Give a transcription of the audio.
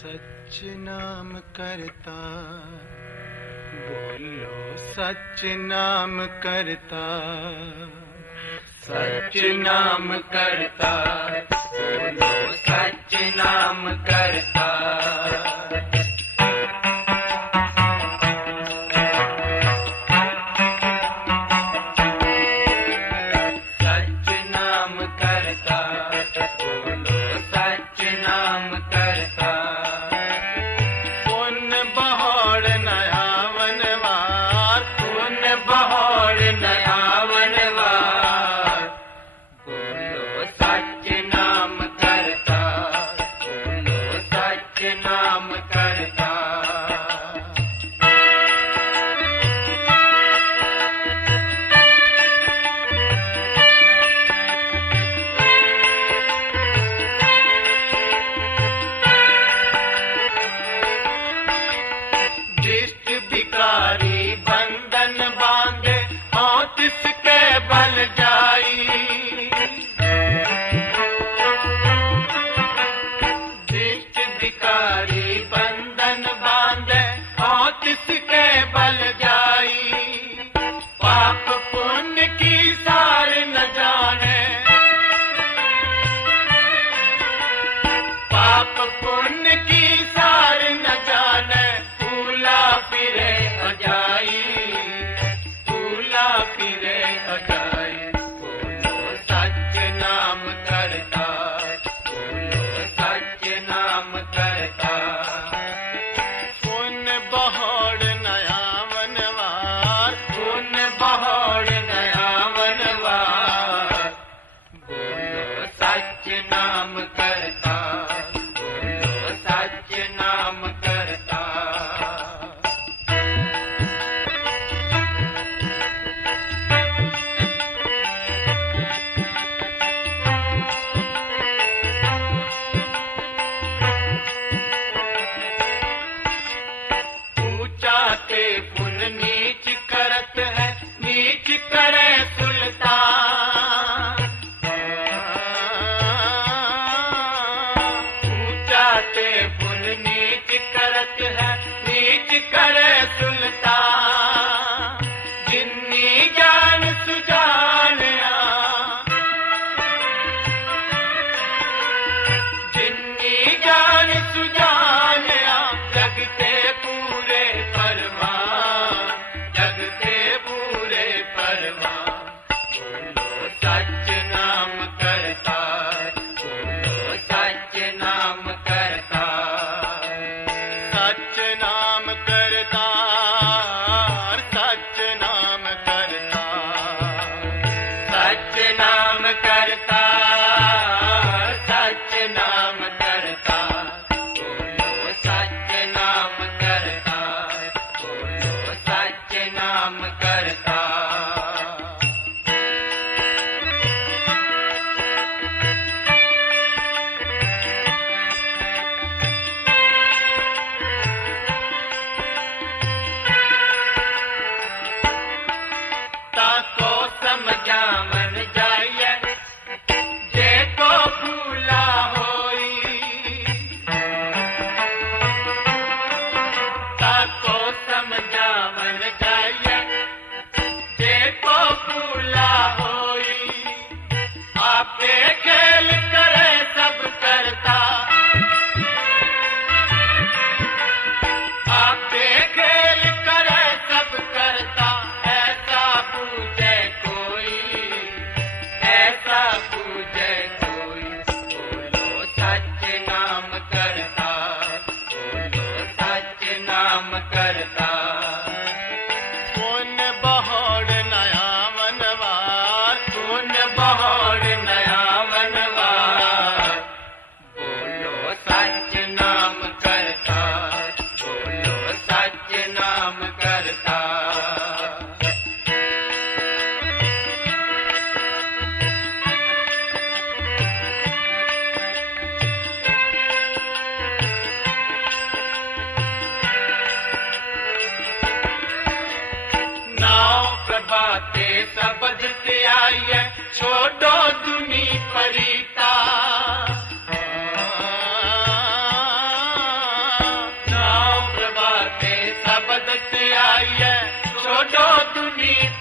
सच नाम करता बोलो सच नाम करता सच नाम करता पल Yeah. please.